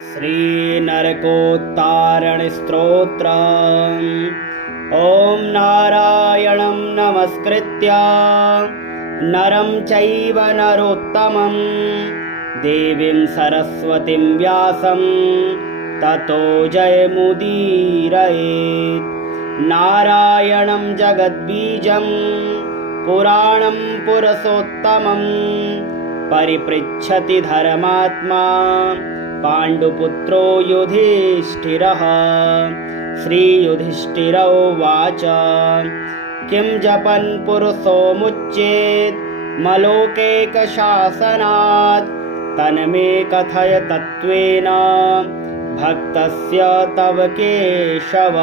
श्रीनरकोत्तारणस्तोत्रम्। ॐ नारायणं नमस्कृत्य नरं चैव नरोत्तमं देवीं सरस्वतीं व्यासं ततो जयमुदीरयेत्। नारायणं जगद्बीजं पुराणं पुरुषोत्तमं परिपृच्छति धर्मात्मा पाण्डुपुत्रो युधिष्ठिरः। श्रीयुधिष्ठिर उवाच किं जपन् पुरुषो मुच्येत् मलोकैकशासनात् तन्मे कथय तत्त्वेन भक्तस्य तव केशव।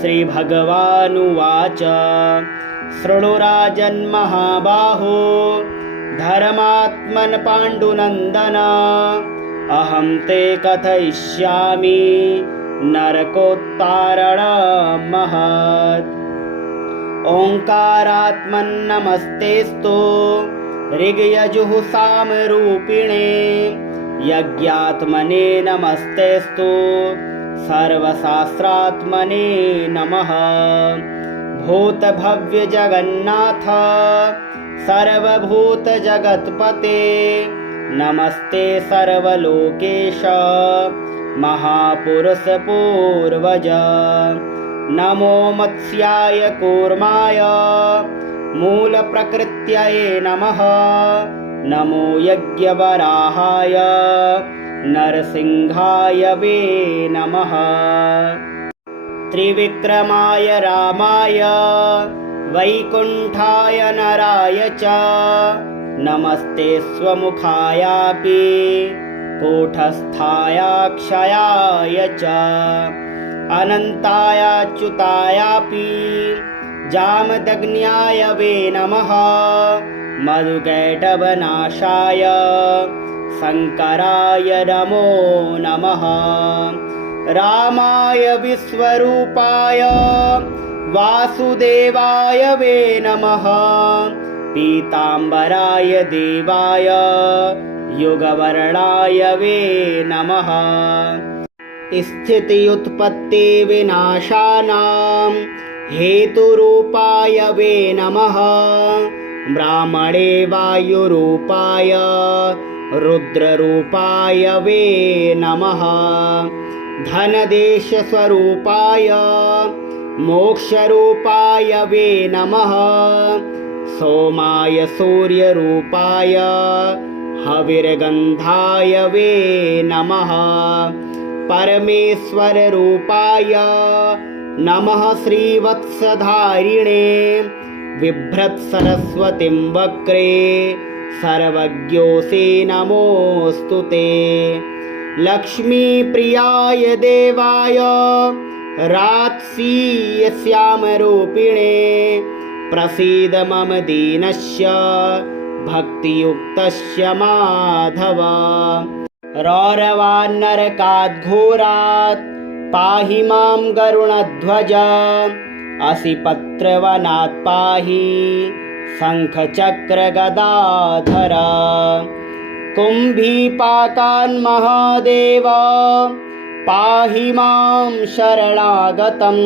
श्रीभगवानुवाच शृणु राजन्महाबाहो धर्मात्मन् पाण्डुनन्दन अहं ते कथयिष्यामि नरकोत्तारणं महत्। ओङ्कारात्मन्नमस्तेस्तु ऋग्यजुः सामरूपिणे यज्ञात्मने नमस्तेस्तु सर्वशास्त्रात्मने नमः। भूतभव्यजगन्नाथ सर्वभूतजगत्पते नमस्ते सर्वलोकेश महापुरुष पूर्वज। नमो मत्स्याय कूर्माय मूलप्रकृत्यै नमः। नमो यज्ञवराहाय नरसिंहाय वे नमः। त्रिविक्रमाय रामाय वैकुण्ठाय नराय च नमस्ते स्वमुखायापि कूटस्थायाक्षयाय च अनन्तायाच्युतायापि जामदग्न्याय वे नमः। मधुकैटभनाशाय शङ्कराय नमो नमः। रामाय विश्वरूपाय वासुदेवाय वे नमः। पीताम्बराय देवाय युगवर्णाय वे नमः। स्थित्युत्पत्ति विनाशानां हेतुरूपाय वे नमः। ब्राह्मणे वायुरूपाय रुद्ररूपाय वे नमः। धनदेशस्वरूपाय मोक्षरूपाय वे नमः। सोमाय सूर्यरूपाय हविर्गन्धाय वे नमः। परमेश्वररूपाय नमः। श्रीवत्सधारिणे बिभ्रत्सरस्वतीं वक्रे सर्वज्ञोऽसि नमोऽस्तु ते। लक्ष्मीप्रियाय देवाय रात्सीय श्यामरूपिणे प्रसीद मम दीनस्य भक्तियुक्तस्य माधव। रौरवान्नरकाद्घोरात् पाहि मां गरुणध्वज। असिपत्रवनात् पाहि शङ्खचक्रगदाधर। कुम्भीपाकान् महादेव पाहि मां शरणागतम्।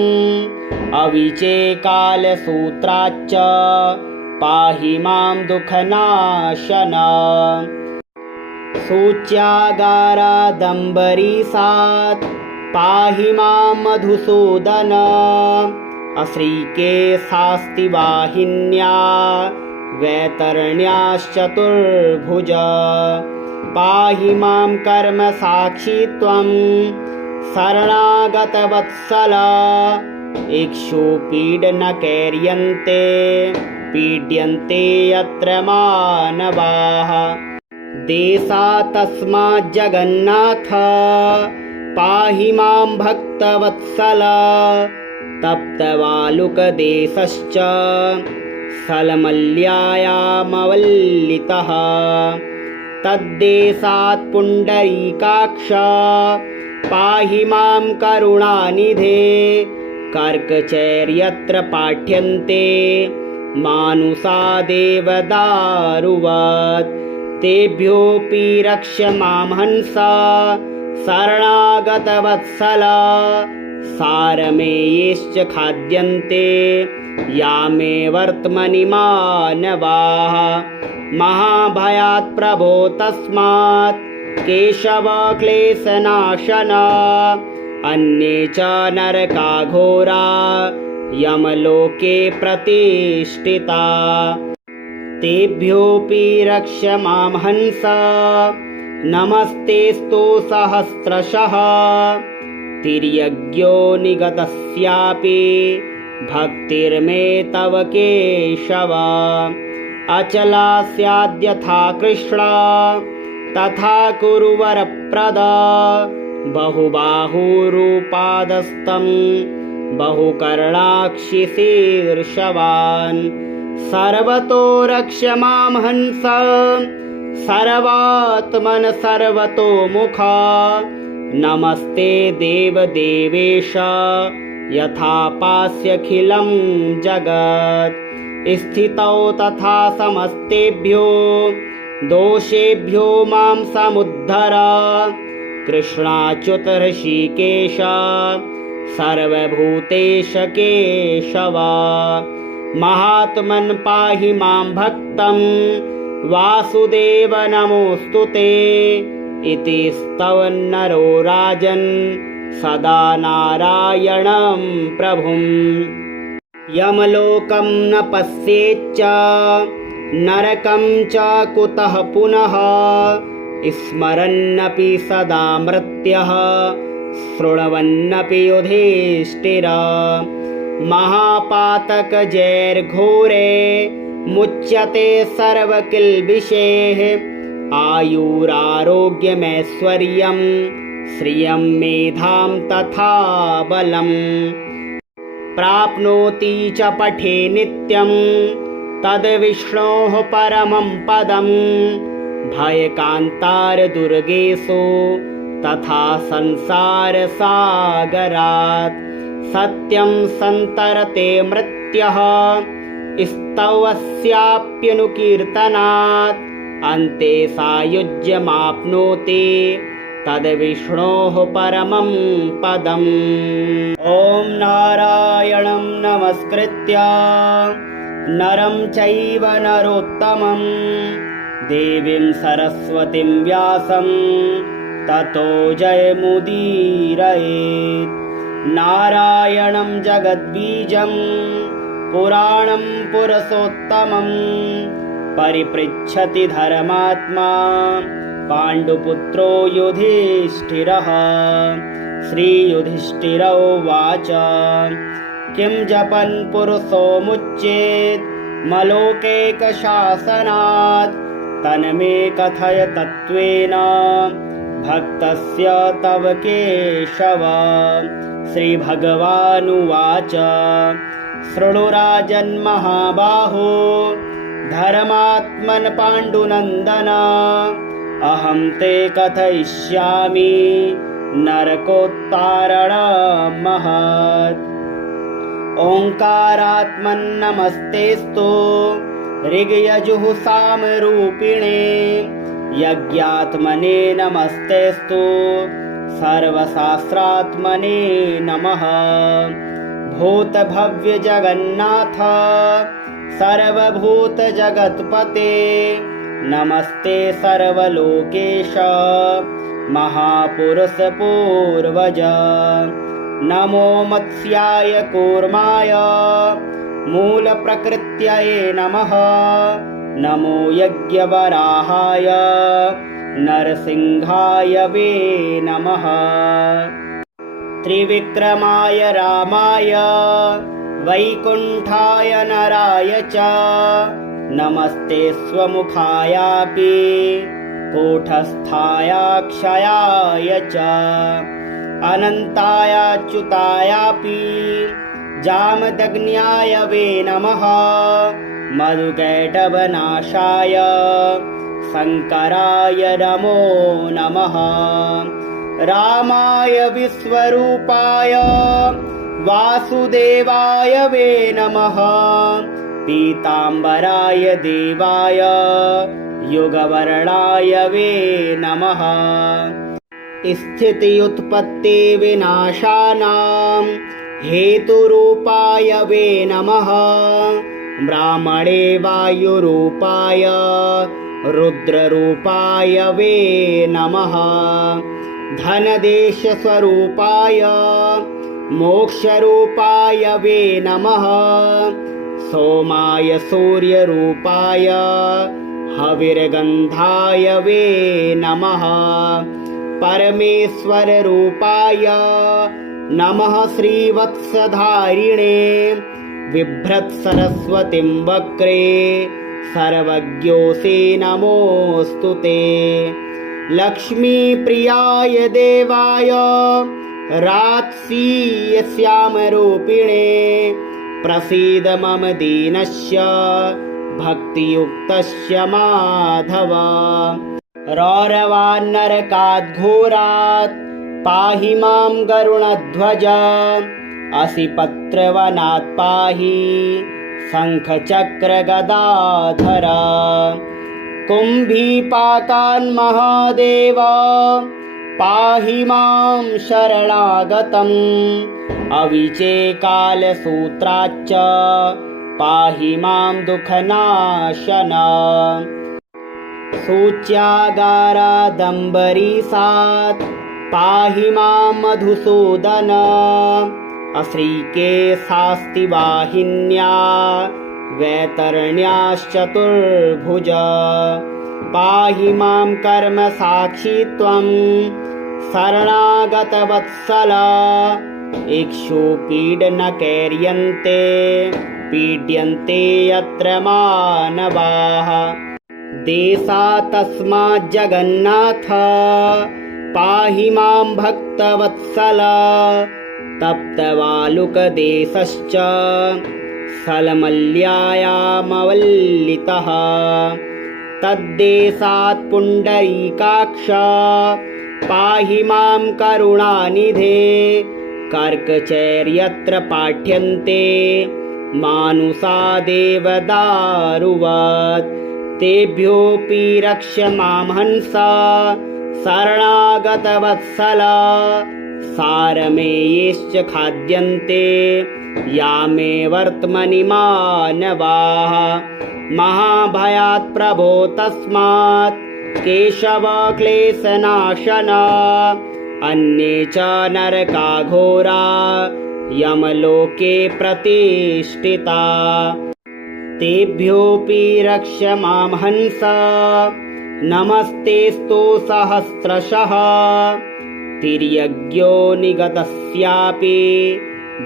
अविचेकालसूत्राच्च पाहि मां दुःखनाशन। सूच्यागारादम्बरीशात् पाहि मां मधुसूदन। अश्रीकेशास्तिवाहिन्या वैतरण्याश्चतुर्भुज। पाहि मां कर्मसाक्षी त्वं शरणागतवत्सल। इक्षुपीडनकैर्यन्ते पीड्यन्ते यत्र मानवाः। देशात्तस्माज्जगन्नाथ पाहि मां भक्तवत्सल। तप्तवालुकदेशश्च सलमल्यायामवल्लितः। तद्देशात् पुण्डरीकाक्ष पाहि मां करुणानिधे। कर्कचैर्यत्र पाठ्यन्ते मानुषा देवदारुवत्। तेभ्योऽपि रक्ष मां हंस शरणागतवत्सला सारमेयैश्च खाद्यन्ते या मे वर्त्मनि मानवाः महाभयात् प्रभो तस्मात् केशव क्लेशनाशना अन्ये च नरका घोरा यमलोके प्रतिष्ठिता तेभ्योऽपि रक्ष मां हंस नमस्तेऽस्तु सहस्रशः तिर्यज्ञो निगतस्यापि भक्तिर्मे तव केशव अचला स्याद्यथा कृष्णा तथा कुरु वरप्रदा बहुबाहुरूपादस्तं बहुकर्णाक्षिशीर्षवान् सर्वतो रक्ष मां हंस सर्वात्मन सर्वतो मुखा नमस्ते देवदेवेश यथा पास्यखिलं जगत् स्थितौ तथा समस्तेभ्यो दोषेभ्यो मां समुद्धर कृष्णाच्युत ऋषिकेश सर्वभूतेश केशव महात्मन् पाहि मां भक्तं वासुदेव नमोऽस्तुते इति स्तवन्नरो राजन् सदा नारायणं प्रभुम् यमलोकं न पश्येच्च नरकं च कुतः पुनः स्मरन्नपि सदा मृत्युः शृण्वन्नपि युधिष्ठिर महापातकजैर्घोरे मुच्यते सर्वकिल्बिषैः आयुरारोग्यमैश्वर्यं श्रियं मेधां तथा बलम् प्राप्नोति च पठे नित्यं तद्विष्णोः परमं पदं भयकान्तारदुर्गेषु तथा संसारसागरात् सत्यं सन्तरते मृत्युः स्तवस्याप्यनुकीर्तनात् अन्ते सायुज्यमाप्नोति तद्विष्णोः परमं पदम् ॐ नारायणं नमस्कृत्य नरं चैव नरोत्तमं देवीं सरस्वतीं व्यासं ततो जयमुदीरयेत् नारायणं जगद्बीजं पुराणं पुरुषोत्तमं परिपृच्छति धर्मात्मा पाण्डुपुत्रो युधिष्ठिरः श्रीयुधिष्ठिर उवाच किं जपन् पुरुषो मुच्येत् मलोकैकशासनात् तन्मे कथय तत्त्वेन भक्तस्य तव केशव श्रीभगवानुवाच शृणु राजन्महाबाहो धर्मात्मन् पाण्डुनन्दन अहं ते कथयिष्यामि नरकोत्तारणं महत् ओङ्कारात्मन्नमस्तेऽस्तु ऋग्यजुः सामरूपिणे यज्ञात्मने नमस्तेऽस्तु सर्वशास्त्रात्मने नमः भूतभव्यजगन्नाथ सर्वभूतजगत्पते नमस्ते सर्वलोकेश महापुरुष पूर्वज नमो मत्स्याय कूर्माय मूलप्रकृत्यै नमः नमो यज्ञवराहाय नरसिंहाय वे नमः त्रिविक्रमाय रामाय वैकुण्ठाय नराय च नमस्ते स्वमुखायापि कूटस्थायाक्षयाय च अनन्तायाच्युतायापि जामदग्न्याय वे नमः मधुकैटभनाशाय शङ्कराय नमो नमः रामाय विश्वरूपाय वासुदेवाय वे नमः पीताम्बराय देवाय युगवर्णाय वे नमः स्थित्युत्पत्ति विनाशानां हेतुरूपाय वे नमः। ब्राह्मणे वायुरूपाय रुद्ररूपाय वे नमः। धनदेशस्वरूपाय मोक्षरूपाय वे नमः। सोमाय सूर्यरूपाय हविर्गन्धाय वे नमः। परमेश्वररूपाय नमः। श्रीवत्सधारिणे बिभ्रत्सरस्वतीं वक्रे सर्वज्ञोऽसि नमोऽस्तुते। लक्ष्मीप्रियाय देवाय रात्सी श्यामरूपिणे प्रसीद मम दीनस्य भक्तियुक्तस्य माधव। रौरवान्नरकाद्घोरात् पाहि मां गरुणध्वज। असि पत्रवनात् पाहि शङ्खचक्रगदाधर। कुम्भीपाकान् महादेव पाहि मां शरणागतम्। अविचे कालसूत्राच्च पाहि मां दुःखनाशन। सूच्यागारादम्बरीसात् पाहि मां मधुसूदन। अश्रीकेशास्तिवाहिन्या वैतरण्याश्चतुर्भुज। पाहि मां कर्मसाक्षी त्वं शरणागतवत्सल। इक्षुपीडनकैर्यन्ते पीड्यन्ते यत्र मानवाः। देशात्तस्माज्जगन्नाथ पाहि मां भक्तवत्सल। तप्तवालुकदेशश्च सलमल्यायामवल्लितः। तद्देशात् पुण्डरीकाक्ष पाहि मां करुणानिधे। कर्कचैर्यत्र पाठ्यन्ते मानुषा देवदारुवत्। तेभ्योऽपि रक्ष मां हंस शरणागतवत्सल। सारमेयैश्च खाद्यन्ते यामे वर्त्मनि मानवाः। महाभयात् प्रभो तस्मात् केशव क्लेशनाशन। अन्ये च नरकाघोरा यमलोके प्रतिष्ठिता। तेभ्योऽपि रक्ष मां हंस नमस्तेऽस्तु सहस्रशः। तिर्यज्ञो निगतस्यापि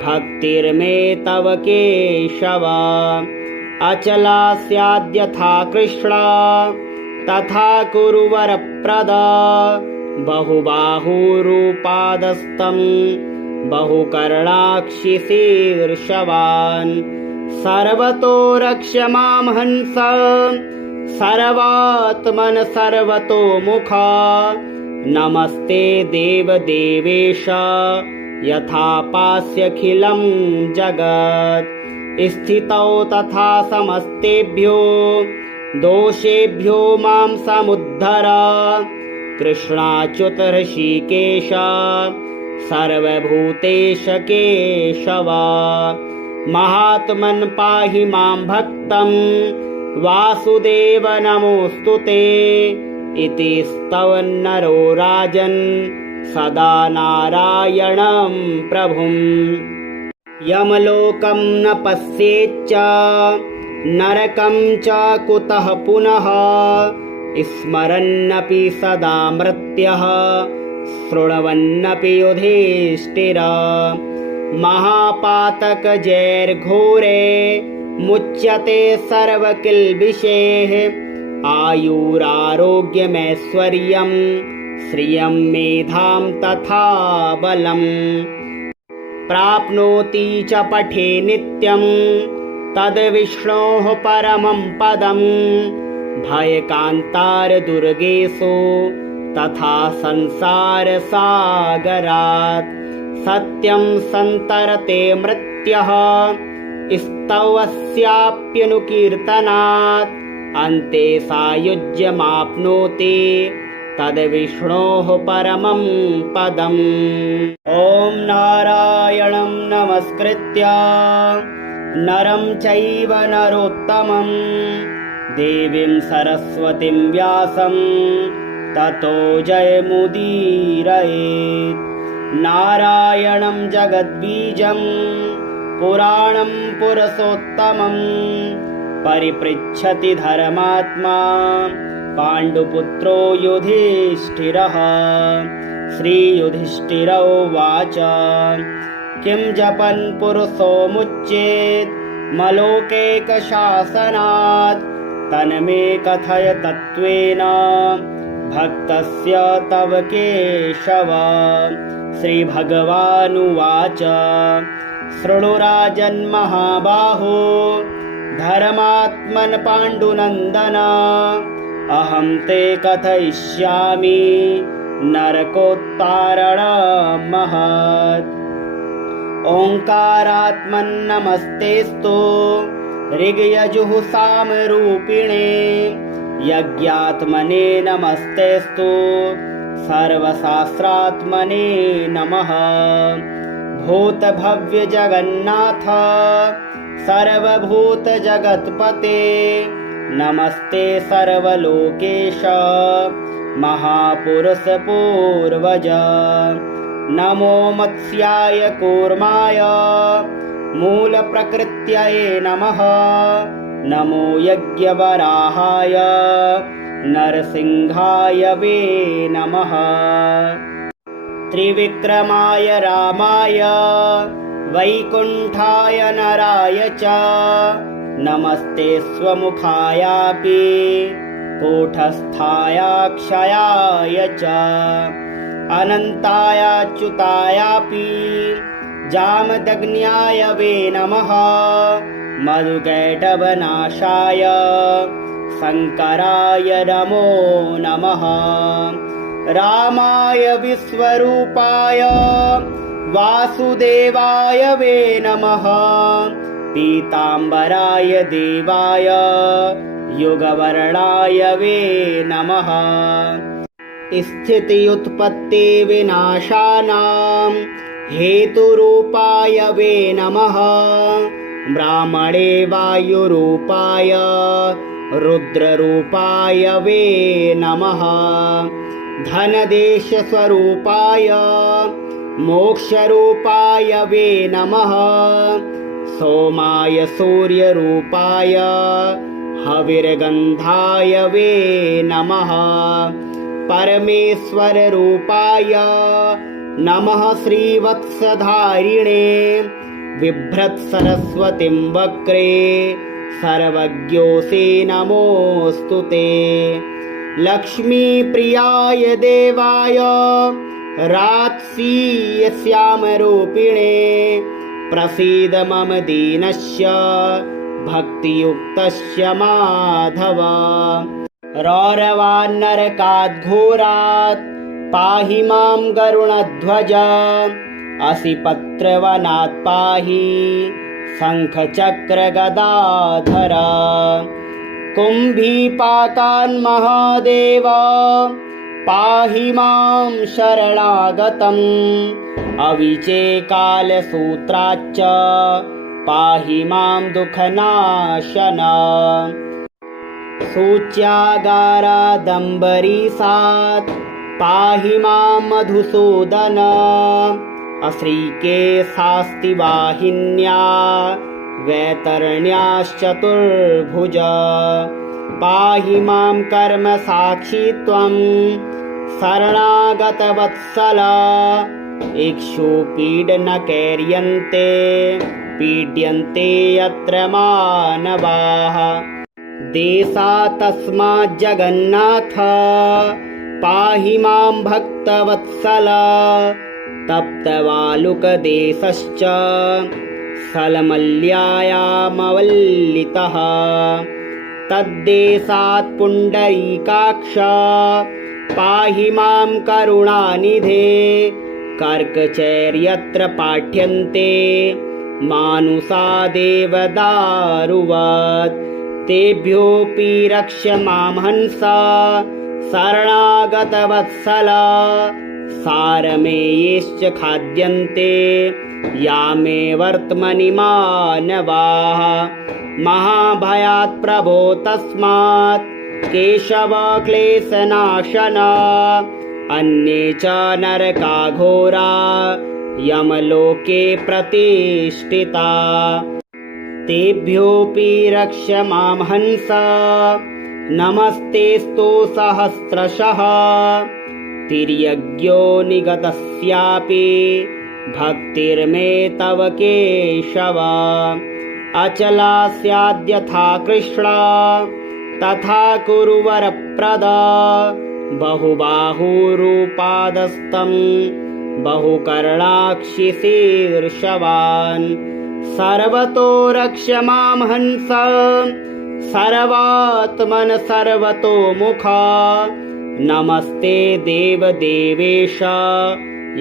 भक्तिर्मे तव केशव। अचला स्याद्यथा कृष्ण तथा कुरु वरप्रद। बहुबाहुरूपादस्तं बहुकर्णाक्षिशीर्षवान्। सर्वतो रक्ष मां हंस सर्वात्मन सर्वतोमुख। नमस्ते देवदेवेश यथा पास्यखिलं जगत्। स्थितौ तथा समस्तेभ्यो दोषेभ्यो मां समुद्धर। कृष्णाच्युत ऋषिकेश सर्वभूतेश केशव। महात्मन् पाहि मां भक्तं वासुदेव नमोऽस्तुते। इति स्तवन्नरो राजन् सदा नारायणं प्रभुम्। यमलोकं न पश्येच्च नरकं च कुतः पुनः। स्मरन्नपि सदा मृत्युः शृण्वन्नपि युधिष्ठिर। महापातकजैर्घोरे मुच्यते सर्वकिल्बिषैः। आयुरारोग्यमैश्वर्यं श्रियं मेधां तथा बलम्। प्राप्नोति च पठे नित्यं तद्विष्णोः परमं पदम्। भयकान्तारदुर्गेषु तथा संसारसागरात्। सत्यं सन्तरते मृत्युः स्तवस्याप्यनुकीर्तनात्। अन्ते सायुज्यमाप्नोति तद्विष्णोः परमं पदम्। ॐ नारायणं नमस्कृत्य नरं चैव नरोत्तमं देवीं सरस्वतीं व्यासं ततो जयमुदीरयेत्। नारायणं जगद्बीजं पुराणं पुरुषोत्तमं परिपृच्छति धर्मात्मा पाण्डुपुत्रो युधिष्ठिरः। श्रीयुधिष्ठिर उवाच किं जपन् पुरुषो मुच्येत् मलोकैकशासनात् तन्मे कथय तत्त्वेन भक्तस्य तव केशव। श्रीभगवानुवाच शृणु राजन् महाबाहो धर्मात्मन् पाण्डुनन्दन अहं ते कथयिष्यामि नरकोत्तारणं महत्। ओङ्कारात्मन्नमस्तेस्तु ऋग्यजुः सामरूपिणे यज्ञात्मने नमस्तेस्तु सर्वशास्त्रात्मने नमः। भूतभव्यजगन्नाथ सर्वभूतजगत्पते नमस्ते सर्वलोकेश महापुरुष पूर्वज। नमो मत्स्याय कूर्माय मूलप्रकृत्यै नमः। नमो यज्ञवराहाय नरसिंहाय वे नमः। त्रिविक्रमाय रामाय वैकुण्ठाय नराय च नमस्ते स्वमुखायापि कूटस्थायाक्षयाय च अनन्तायाच्युतायापि जामदग्न्याय वे नमः। मधुकैटभनाशाय शङ्कराय नमो नमः। रामाय विश्वरूपाय वासुदेवाय वे नमः। पीताम्बराय देवाय युगवर्णाय वे नमः। स्थित्युत्पत्ति विनाशानां हेतुरूपाय वे नमः। ब्राह्मणे वायुरूपाय रुद्ररूपाय वे नमः। धनदेशस्वरूपाय मोक्षरूपाय वे नमः। सोमाय सूर्यरूपाय हविर्गन्धाय वे नमः। परमेश्वररूपाय नमः। श्रीवत्सधारिणे बिभ्रत्सरस्वतीं वक्रे सर्वज्ञोऽसि नमोऽस्तु ते। लक्ष्मीप्रियाय देवाय रात्सीय श्यामरूपिणे प्रसीद मम दीनस्य भक्तियुक्तस्य माधव। रौरवान्नरकाद्घोरात् पाहि मां गरुणध्वज। असिपत्रवनात् पाहि शङ्खचक्रगदाधर। कुम्भीपाकान् महादेव पाहि मां शरणागतम्। अविचेकालसूत्राच्च पाहि मां दुःखनाशन। सूच्यागारादम्बरीशात् पाहि मां मधुसूदन। अश्रीकेशास्तिवाहिन्या वैतरण्याश्चतुर्भुज। पाहि मां कर्मसाक्षी त्वं शरणागतवत्सल। इक्षुपीडनकैर्यन्ते पीड्यन्ते यत्र मानवाः। देशात्तस्माज्जगन्नाथ पाहि मां भक्तवत्सल। तप्तवालुकदेशश्च सलमल्यायामवल्लितः। तद्देशात् पुण्डरीकाक्ष पाहि मां करुणानिधे। कर्कचैर्यत्र पाठ्यन्ते मानुषा देवदारुवत्। तेभ्योऽपि रक्ष मां हंस शरणागतवत्सल सारमेयैश्च खाद्यन्ते या मे वर्त्मनि मानवाः महाभयात् प्रभो तस्मात् केशव क्लेशनाशन अन्ये च नरकाघोरा यमलोके प्रतिष्ठिता तेभ्योऽपि रक्ष मां हंस नमस्तेऽस्तु सहस्रशः तिर्यज्ञो निगतस्यापि भक्तिर्मे तव केशव अचला स्याद्यथा कृष्ण तथा कुरु वरप्रद बहुबाहुरूपादस्तं बहुकर्णाक्षिशीर्षवान् सर्वतो रक्ष मां हंस सर्वात्मन सर्वतो मुख नमस्ते देवदेवेश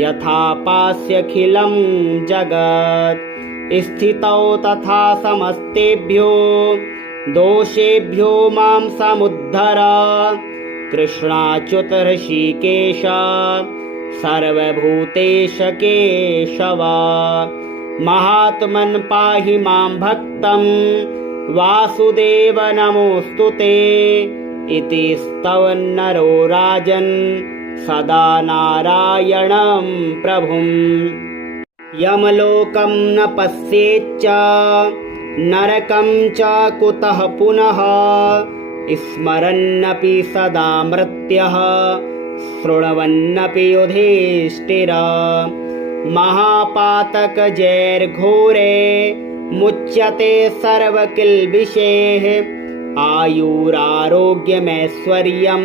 यथा पास्यखिलं जगत् स्थितौ तथा समस्तेभ्यो दोषेभ्यो मां समुद्धर कृष्णाच्युत ऋषिकेश सर्वभूतेश केशव महात्मन् पाहि मां भक्तं वासुदेव नमोऽस्तु ते इति स्तवन्नरो राजन् सदा नारायणं प्रभुम् यमलोकं न पश्येच्च नरकं च कुतः पुनः स्मरन्नपि सदा मृत्युः शृण्वन्नपि युधिष्ठिर महापातकजैर्घोरे मुच्यते सर्वकिल्बिषैः आयुरारोग्यमैश्वर्यं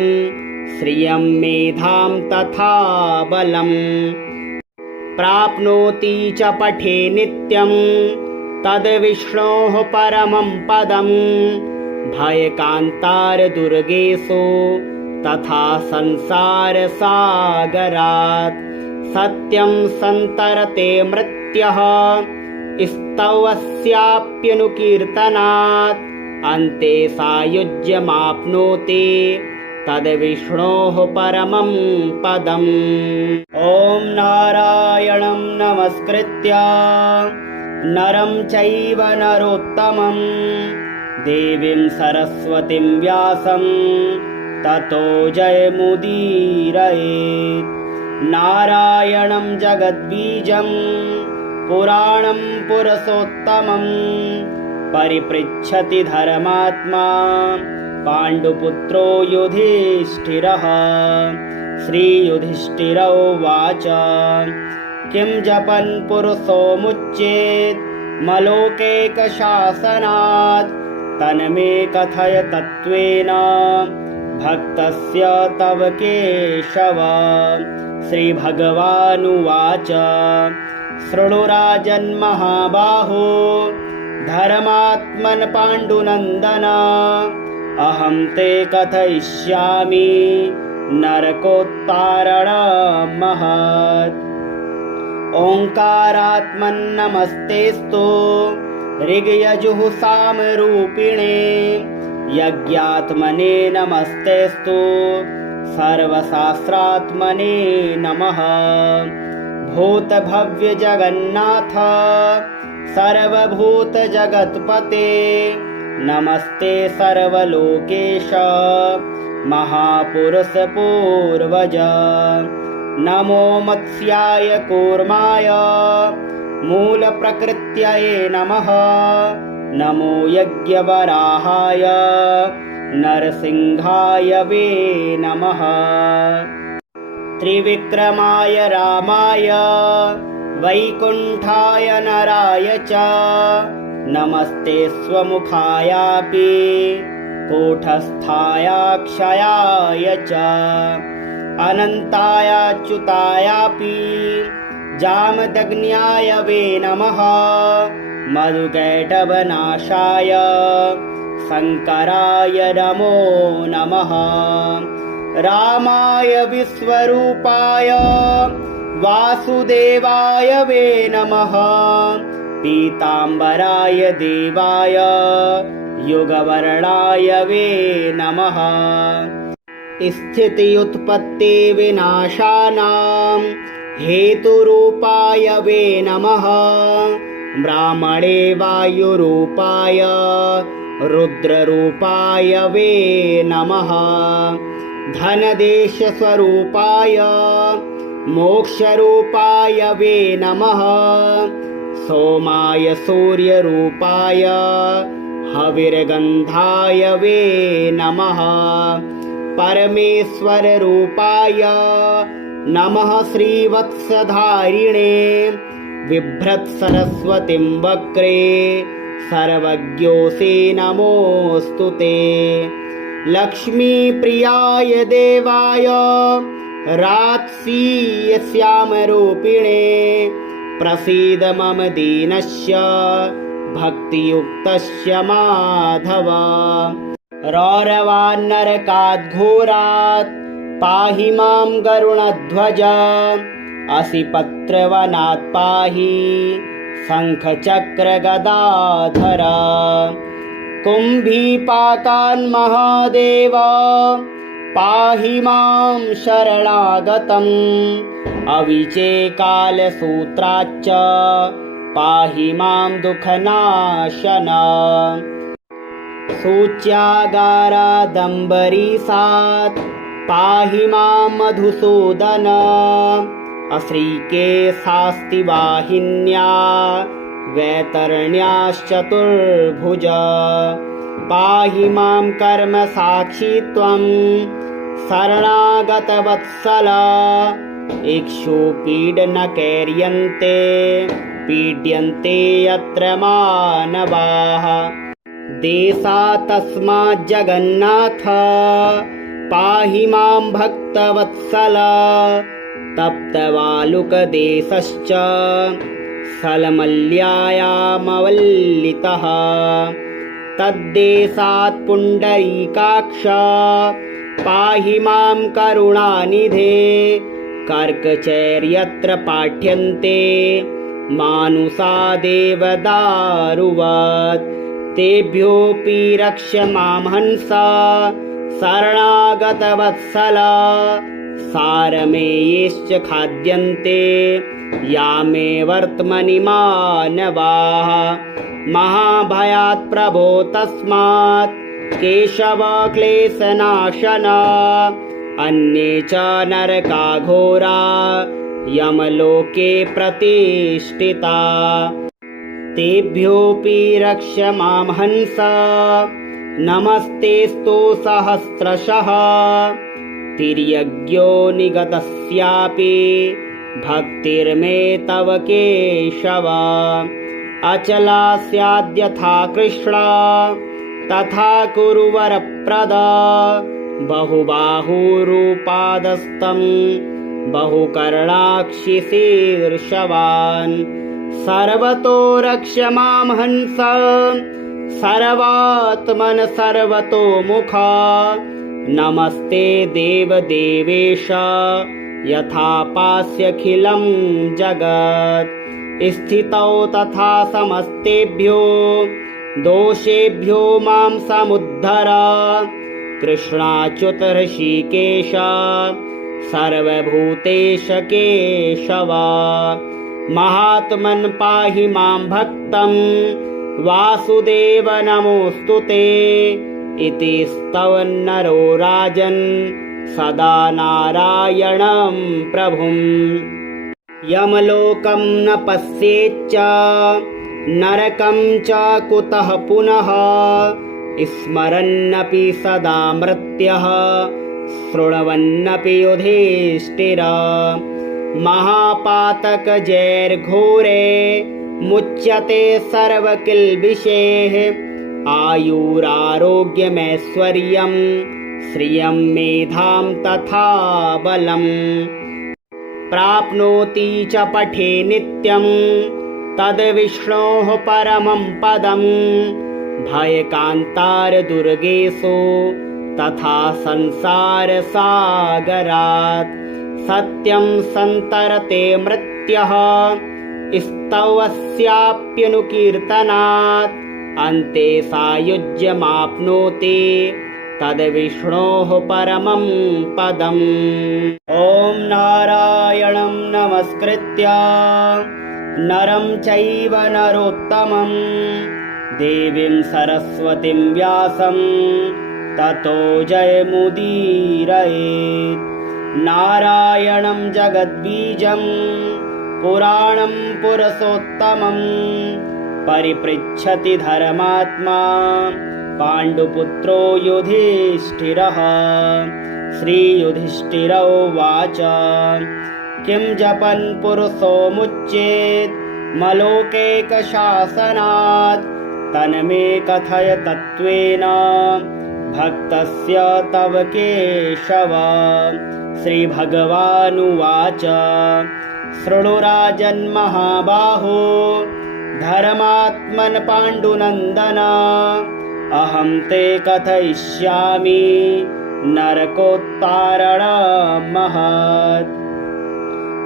श्रियं मेधां तथा बलम् प्राप्नोति च पठे नित्यं तद्विष्णोः परमं पदं भयकान्तारदुर्गेषु तथा संसारसागरात् सत्यं सन्तरते मृत्युः स्तवस्याप्यनुकीर्तनात् अन्ते सायुज्यमाप्नोति तद्विष्णोः परमं पदम् ॐ नारायणं नमस्कृत्य नरं चैव नरोत्तमं देवीं सरस्वतीं व्यासं ततो जयमुदीरयेत् नारायणं जगद्बीजं पुराणं पुरुषोत्तमं परिपृच्छति धर्मात्मा पाण्डुपुत्रो युधिष्ठिरः श्रीयुधिष्ठिर उवाच किं जपन् पुरुषो मुच्येत् मलोकैकशासनात् तन्मे कथय तत्त्वेन भक्तस्य तव केशव श्रीभगवानुवाच शृणु राजन्महाबाहो धर्मात्मन् पाण्डुनन्दन अहं ते कथयिष्यामि नरकोत्तारणं महत् ओङ्कारात्मन्नमस्तेऽस्तु ऋग्यजुः सामरूपिणे यज्ञात्मने नमस्तेऽस्तु सर्वशास्त्रात्मने नमः भूतभव्यजगन्नाथ सर्वभूतजगत्पते नमस्ते सर्वलोकेश महापुरुष पूर्वज नमो मत्स्याय कूर्माय मूलप्रकृत्यये नमः नमो यज्ञवराहाय नरसिंहाय वे नमः त्रिविक्रमाय रामाय वैकुण्ठाय नराय च नमस्ते स्वमुखायापि कूटस्थायाक्षयाय च अनन्तायाच्युतायापि जामदग्न्याय वे नमः मधुकैटभनाशाय शङ्कराय नमो नमः रामाय विश्वरूपाय वासुदेवाय वे नमः पीताम्बराय देवाय युगवर्णाय वे नमः स्थित्युत्पत्ति विनाशानां हेतुरूपाय वे नमः। ब्राह्मणे वायुरूपाय रुद्ररूपाय वे नमः। धनदेशस्वरूपाय मोक्षरूपाय वे नमः। सोमाय सूर्यरूपाय हविर्गन्धाय वे नमः। परमेश्वररूपाय नमः। श्रीवत्सधारिणे बिभ्रत्सरस्वतीं वक्रे सर्वज्ञोऽसि नमोऽस्तु ते। लक्ष्मीप्रियाय देवाय रात्सी श्यामरूपिणे प्रसीद मम दीनस्य भक्तियुक्तस्य माधव। रौरवान्नरकाद्घोरात् पाहि मां गरुणध्वज। असिपत्रवनात् पाहि शङ्खचक्रगदाधर। कुम्भीपाकान् महादेव पाहि मां शरणागतम्। अविचे कालसूत्राच्च पाहि मां दुःखनाशन। सूच्यागारादम्बरीशात् पाहि मां मधुसूदन। अश्रीकेशास्तिवाहिन्या वैतरण्याश्चतुर्भुज। पाहि मां कर्मसाक्षी त्वं शरणागतवत्सल। इक्षुपीडनकैर्यन्ते पीड्यन्ते यत्र मानवाः। देशातस्माज्जगन्नाथ पाहि मां भक्तवत्सल। तप्तवालुकदेशश्च सलमल्यायामवल्लितः। तद्देशात् पुण्डरीकाक्ष पाहि मां करुणानिधे। कर्कचैर्यत्र पाठ्यन्ते मानुषा देवदारुवत्। तेभ्योऽपि रक्ष मां हंस शरणागतवत्सल। सारमेयैश्च खाद्यन्ते यामे वर्त्मनि मानवाः। महाभयात् प्रभो तस्मात् केशव क्लेशनाशन। अन्ये च नरकाघोरा यमलोके प्रतिष्ठिता। तेभ्योऽपि रक्ष मां हंस नमस्तेऽस्तु सहस्रशः। तिर्यज्ञो निगतस्यापि भक्तिर्मे तव केशव। अचला स्याद्यथा कृष्ण तथा कुरु वरप्रद। बहुबाहुरूपादस्तं बहुकर्णाक्षिशीर्षवान्। सर्वतो रक्ष मां हंस सर्वात्मन सर्वतोमुख। नमस्ते देवदेवेश यथा पास्यखिलं जगत्। स्थितौ तथा समस्तेभ्यो दोषेभ्यो मां समुद्धर। कृष्णाच्युत ऋषिकेश सर्वभूतेश केशव। महात्मन् पाहि मां भक्तं वासुदेव नमोऽस्तु ते। इति स्तवन्नरो राजन् सदा नारायणं प्रभुम्। यमलोकं न पश्येच्च नरकं च कुतः पुनः। स्मरन्नपि सदा मृत्युः शृण्वन्नपि युधिष्ठिर। महापातकजैर्घोरे मुच्यते सर्वकिल्बिषैः। आयुरारोग्यमैश्वर्यं श्रियं मेधां तथा बलम्। प्राप्नोति च पठे नित्यं तद्विष्णोः परमं पदम्। भयकान्तारदुर्गेषु तथा संसारसागरात्। सत्यं सन्तरते मृत्युः स्तवस्याप्यनुकीर्तनात्। अन्ते सायुज्यमाप्नोति तद्विष्णोः परमं पदम्। ॐ नारायणं नमस्कृत्य नरं चैव नरोत्तमं देवीं सरस्वतीं व्यासं ततो जयमुदीरयेत्। नारायणं जगद्बीजं पुराणं पुरुषोत्तमं परिपृच्छति धर्मात्मा पाण्डुपुत्रो युधिष्ठिरः। श्रीयुधिष्ठिर उवाच किं जपन् पुरुषो मुच्येत् मलोकैकशासनात् तन्मे कथय तत्त्वेन भक्तस्य तव केशव। श्रीभगवानुवाच शृणु राजन् महाबाहो धर्मात्मन् पाण्डुनन्दन अहं ते कथयिष्यामि नरकोत्तारणं महत्।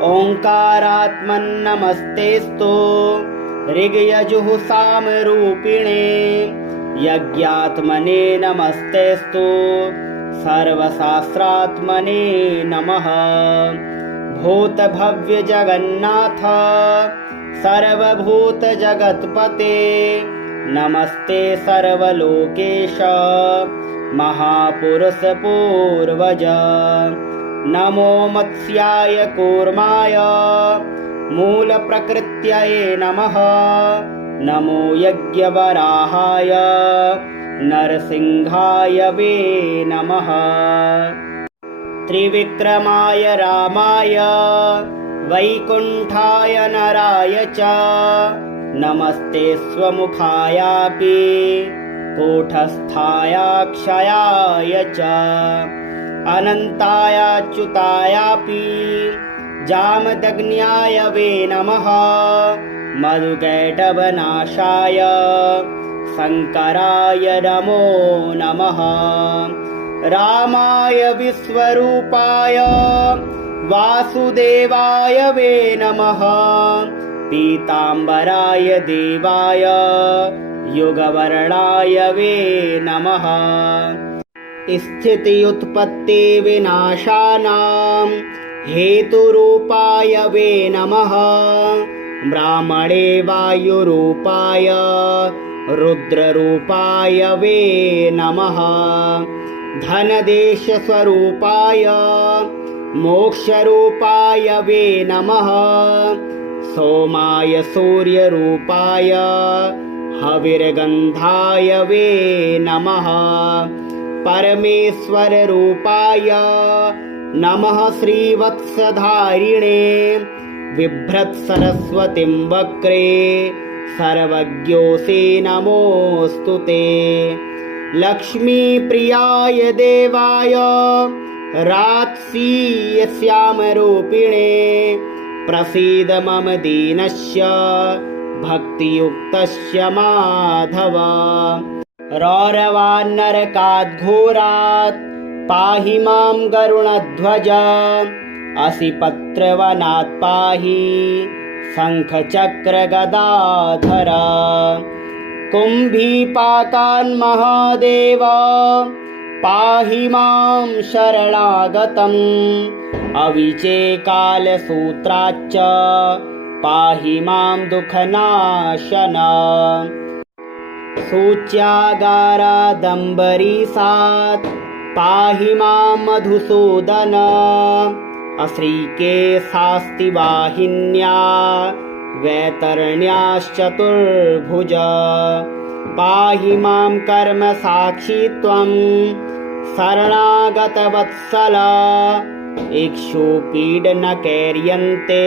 ओङ्कारात्मन्नमस्तेस्तु ऋग्यजुः सामरूपिणे यज्ञात्मने नमस्तेस्तु सर्वशास्त्रात्मने नमः। भूतभव्यजगन्नाथ सर्वभूतजगत्पते नमस्ते सर्वलोकेश महापुरुष पूर्वज। नमो मत्स्याय कूर्माय मूलप्रकृत्यै नमः। नमो यज्ञवराहाय नरसिंहाय वे नमः। त्रिविक्रमाय रामाय वैकुण्ठाय नराय च नमस्ते स्वमुखायापि कूटस्थायाक्षयाय च अनन्तायाच्युतायापि जामदग्न्याय वे नमः। मधुकैटभनाशाय शङ्कराय नमो नमः। रामाय विश्वरूपाय वासुदेवाय वे नमः। पीताम्बराय देवाय युगवर्णाय वे नमः। स्थित्युत्पत्ति विनाशानां हेतुरूपाय वे नमः। ब्राह्मणे वायुरूपाय रुद्ररूपाय वे नमः। धनदेशस्वरूपाय मोक्षरूपाय वे नमः। सोमाय सूर्यरूपाय हविर्गन्धाय वे नमः। परमेश्वररूपाय नमः। श्रीवत्सधारिणे बिभ्रत्सरस्वतीं वक्रे सर्वज्ञोऽसि नमोऽस्तु ते। लक्ष्मीप्रियाय देवाय रात्सीय श्यामरूपिणे प्रसीद मम दीनस्य भक्तियुक्तस्य माधव। रौरवान्नरकाद्घोरात् पाहि मां गरुणध्वज। असिपत्रवनात् पाहि शङ्खचक्रगदाधर। कुम्भीपाकान् महादेव पाहि मां शरणागतम्। अविचे कालसूत्राच्च पाहि मां दुःखनाशन। सूच्यागारादम्बरीशात् पाहि मां मधुसूदन। अश्रीकेशास्तिवाहिन्या वैतरण्याश्चतुर्भुज। पाहि मां कर्मसाक्षी त्वं शरणागतवत्सल। इक्षुपीडनकैर्यन्ते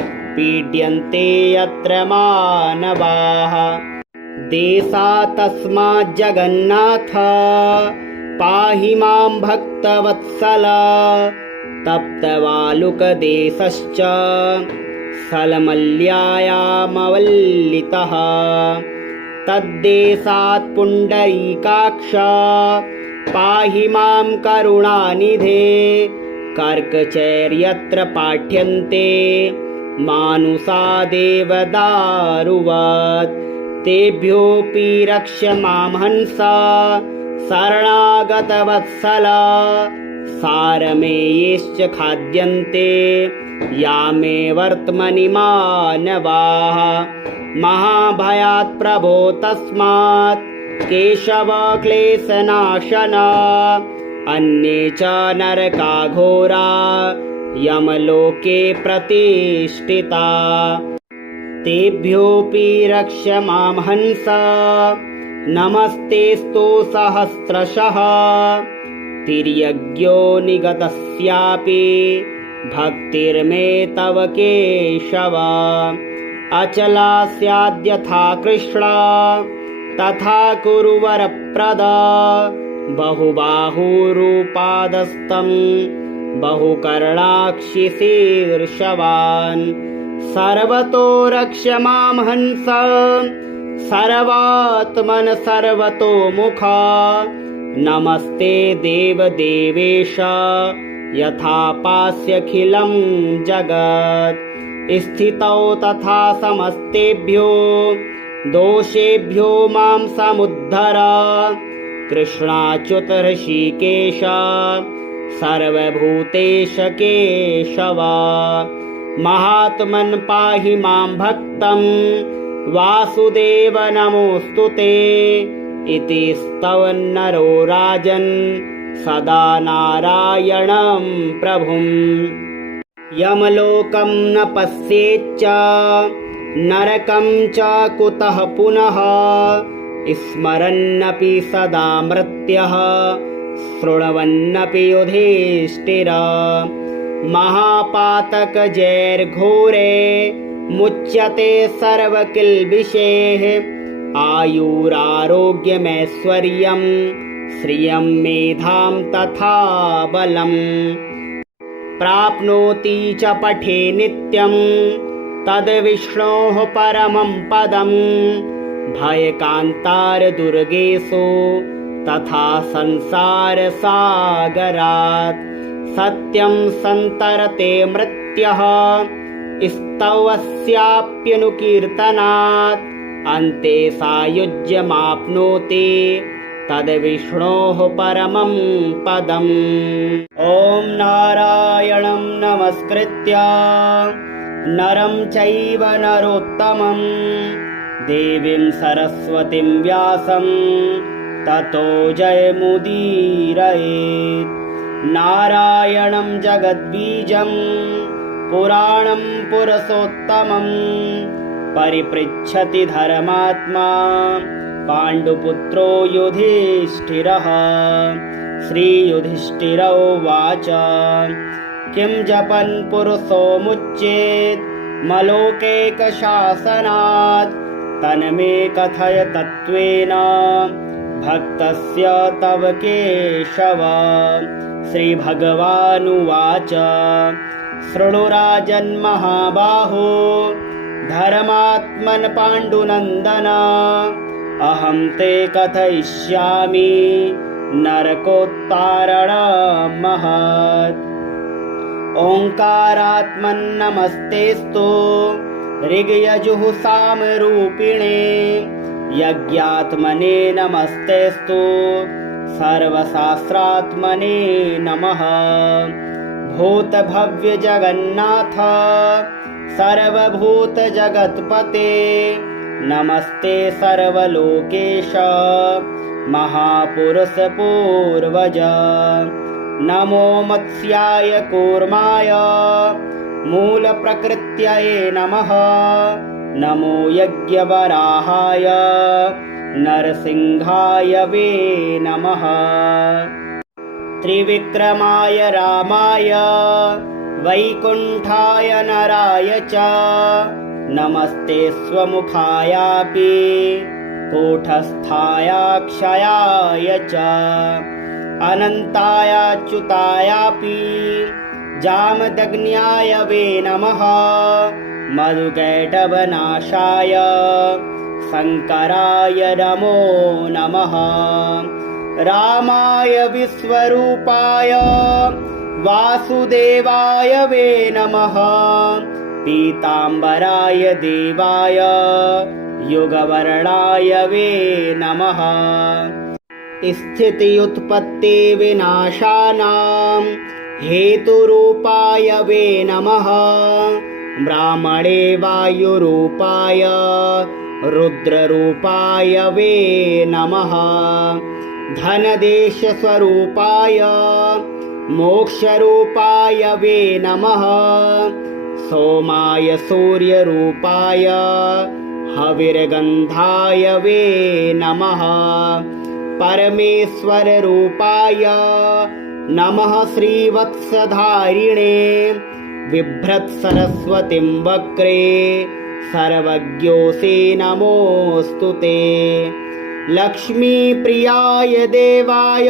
पीड्यन्ते यत्र मानवाः। देशात्तस्माज्जगन्नाथ पाहि मां भक्तवत्सल। तप्तवालुकदेशश्च सलमल्यायामवल्लितः। तद्देशात् पुण्डरीकाक्ष पाहि मां करुणानिधे। कर्कचैर्यत्र पाठ्यन्ते मानुषा देवदारुवत्। तेभ्योऽपि रक्ष मां हंस शरणागतवत्सल सारमेयैश्च खाद्यन्ते या मे वर्त्मनि मानवाः महाभयात् प्रभो तस्मात् केशव क्लेशनाशन अन्ये च नरका घोरा यमलोके प्रतिष्ठिता तेभ्योऽपि रक्ष मां हंस नमस्तेऽस्तु सहस्रशः तिर्यज्ञो निगतस्यापि भक्तिर्मे तव केशव अचला स्याद्यथा कृष्णा तथा कुरु वरप्रद बहुबाहुरूपादस्तं बहुकर्णाक्षिशीर्षवान् सर्वतो रक्ष मां हंस सर्वात्मन सर्वतो मुखा नमस्ते देवदेवेश यथा पास्यखिलं जगत् स्थितौ तथा समस्तेभ्यो दोषेभ्यो मां समुद्धर कृष्णाच्युत ऋषिकेश सर्वभूतेश केशव महात्मन् पाहि मां भक्तं वासुदेव नमोऽस्तुते इति स्तवन्नरो राजन् सदा नारायणं प्रभुम् यमलोकं न पश्येच्च नरकं च कुतः पुनः स्मरन्नपि सदा मृत्युः शृण्वन्नपि युधिष्ठिर महापातकजैर्घोरे मुच्यते सर्वकिल्बिषैः आयुरारोग्यमैश्वर्यं श्रियं मेधां तथा बलम् प्राप्नोति च पठे नित्यं तद्विष्णोः परमं पदं भयकान्तारदुर्गेषु तथा संसारसागरात् सत्यं सन्तरते मृत्युः स्तवस्याप्यनुकीर्तनात् अन्ते सायुज्यमाप्नोति तद्विष्णोः परमं पदम् ॐ नारायणं नमस्कृत्य नरं चैव नरोत्तमं देवीं सरस्वतीं व्यासं ततो जयमुदीरयेत् नारायणं जगद्बीजं पुराणं पुरुषोत्तमं परिपृच्छति धर्मात्मा पाण्डुपुत्रो युधिष्ठिरः श्रीयुधिष्ठिर उवाच किं जपन् पुरुषो मुच्येत् मलोकैकशासनात् तन्मे कथय तत्त्वेन भक्तस्य तव केशव श्रीभगवानुवाच शृणु राजन्महाबाहो धर्मात्मन् पाण्डुनन्दन अहं ते कथयिष्यामि नरकोत्तारणं महत् ओङ्कारात्मन्नमस्तेऽस्तु ऋग्यजुः सामरूपिणे यज्ञात्मने नमस्तेऽस्तु सर्वशास्त्रात्मने नमः भूतभव्यजगन्नाथ सर्वभूतजगत्पते नमस्ते सर्वलोकेश महापुरुषपूर्वज नमो मत्स्याय कूर्माय मूलप्रकृत्यै नमः नमो यज्ञवराहाय नरसिंहाय वे नमः त्रिविक्रमाय रामाय वैकुण्ठाय नराय च नमस्ते स्वमुखायापि कूटस्थायाक्षयाय च अनन्तायाच्युतायापि जामदग्न्याय वे नमः मधुकैटभनाशाय शङ्कराय नमो नमः रामाय विश्वरूपाय वासुदेवाय वे नमः पीताम्बराय देवाय युगवर्णाय वे नमः स्थित्युत्पत्ति विनाशानां हेतुरूपाय वे नमः। ब्राह्मणे वायुरूपाय रुद्ररूपाय वे नमः। धनदेशस्वरूपाय मोक्षरूपाय वे नमः। सोमाय सूर्यरूपाय हविर्गन्धाय वे नमः। परमेश्वररूपाय नमः। श्रीवत्सधारिणे बिभ्रत्सरस्वतीं वक्रे सर्वज्ञोऽसि नमोऽस्तु ते। लक्ष्मीप्रियाय देवाय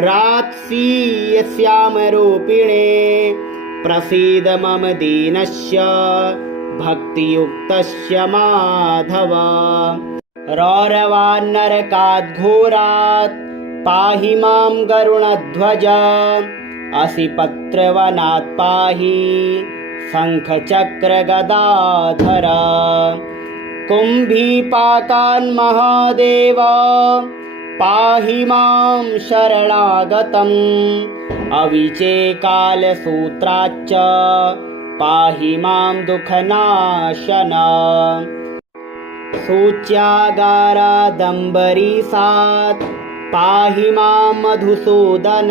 रात्सी श्यामरूपिणे प्रसीद मम दीनस्य भक्तियुक्तस्य माधव। रौरवान्नरकाद्घोरात् पाहि मां गरुणध्वज। असिपत्रवनात् पाहि शङ्खचक्रगदाधर। कुम्भीपाकान् महादेव पाहि मां शरणागतम्। अविचे कालसूत्राच्च पाहि मां दुःखनाशन। सूच्यागारादम्बरीसात् पाहि मां मधुसूदन।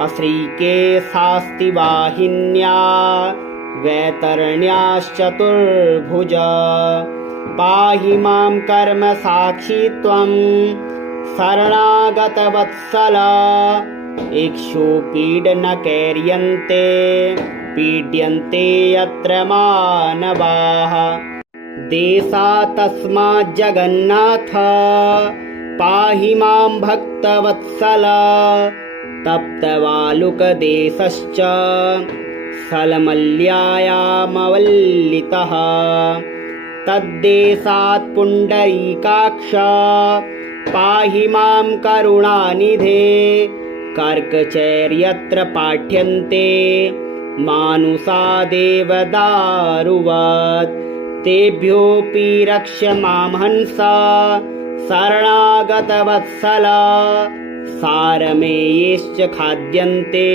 अश्रीकेशास्तिवाहिन्या वैतरण्याश्चतुर्भुज। पाहि मां कर्मसाक्षी त्वं शरणागतवत्सल। इक्षुपीडनकैर्यन्ते पीड्यन्ते यत्र मानवाः। देशातस्माज्जगन्नाथ पाहि मां भक्तवत्सल। तप्तवालुकदेशश्च सलमल्यायामवल्लितः। तद्देशात् पुण्डरीकाक्ष पाहि मां करुणानिधे। कर्कचैर्यत्र पाठ्यन्ते मानुषा देवदारुवत्। तेभ्योऽपि रक्ष मां हंस शरणागतवत्सल। सारमेयैश्च खाद्यन्ते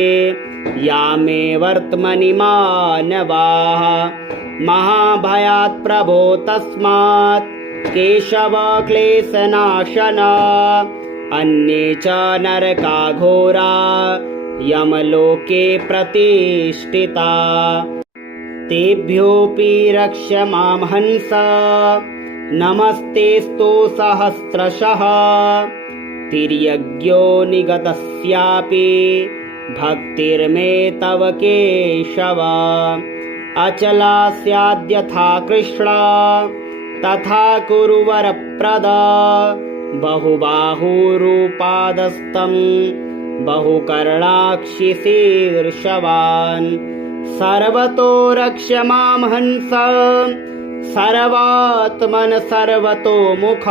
यामे वर्त्मनि मानवाः। महाभयात् प्रभो तस्मात् केशव क्लेशनाशन। अन्ये च नरकाघोरा यमलोके प्रतिष्ठिता। तेभ्योऽपि रक्ष मां हंस नमस्तेऽस्तु सहस्रशः। तिर्यज्ञो निगतस्यापि भक्तिर्मे तव केशव। अचला स्याद्यथा कृष्ण तथा कुरु वरप्रद। बहुबाहुरूपादस्तं बहुकर्णाक्षिशीर्षवान्। सर्वतो रक्ष मां हंस सर्वात्मन सर्वतोमुख।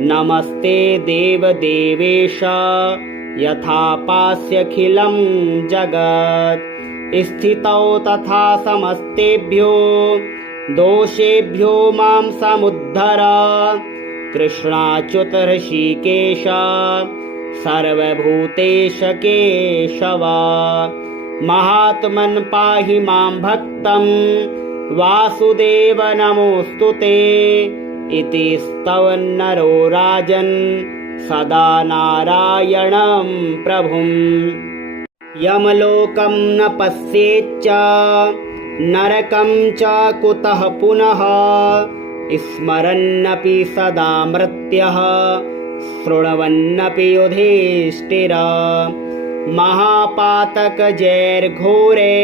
नमस्ते देवदेवेश यथा पास्यखिलं जगत्। स्थितौ तथा समस्तेभ्यो दोषेभ्यो मां समुद्धर। कृष्णाच्युत ऋषिकेश सर्वभूतेश केशव। महात्मन् पाहि मां भक्तं वासुदेव नमोऽस्तु ते। इति स्तवन्नरो राजन् सदा नारायणं प्रभुम्। यमलोकं न पश्येच्च नरकं च कुतः पुनः। स्मरन्नपि सदा मृत्युः शृण्वन्नपि युधिष्ठिर। महापातकजैर्घोरे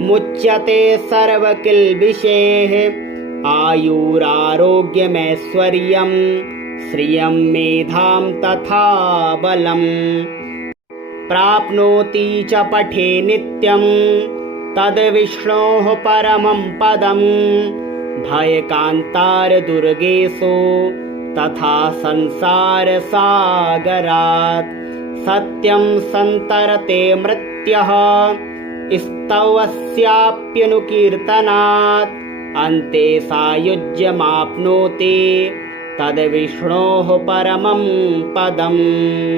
मुच्यते सर्वकिल्बिषैः। आयुरारोग्यमैश्वर्यं श्रियं मेधां तथा बलम्। प्राप्नोति च पठे नित्यं तद्विष्णोः परमं पदम्। भयकान्तारदुर्गेषु तथा संसारसागरात्। सत्यं सन्तरते मृत्युः स्तवस्याप्यनुकीर्तनात्। अन्ते सायुज्यमाप्नोति तद्विष्णोः परमं पदम्।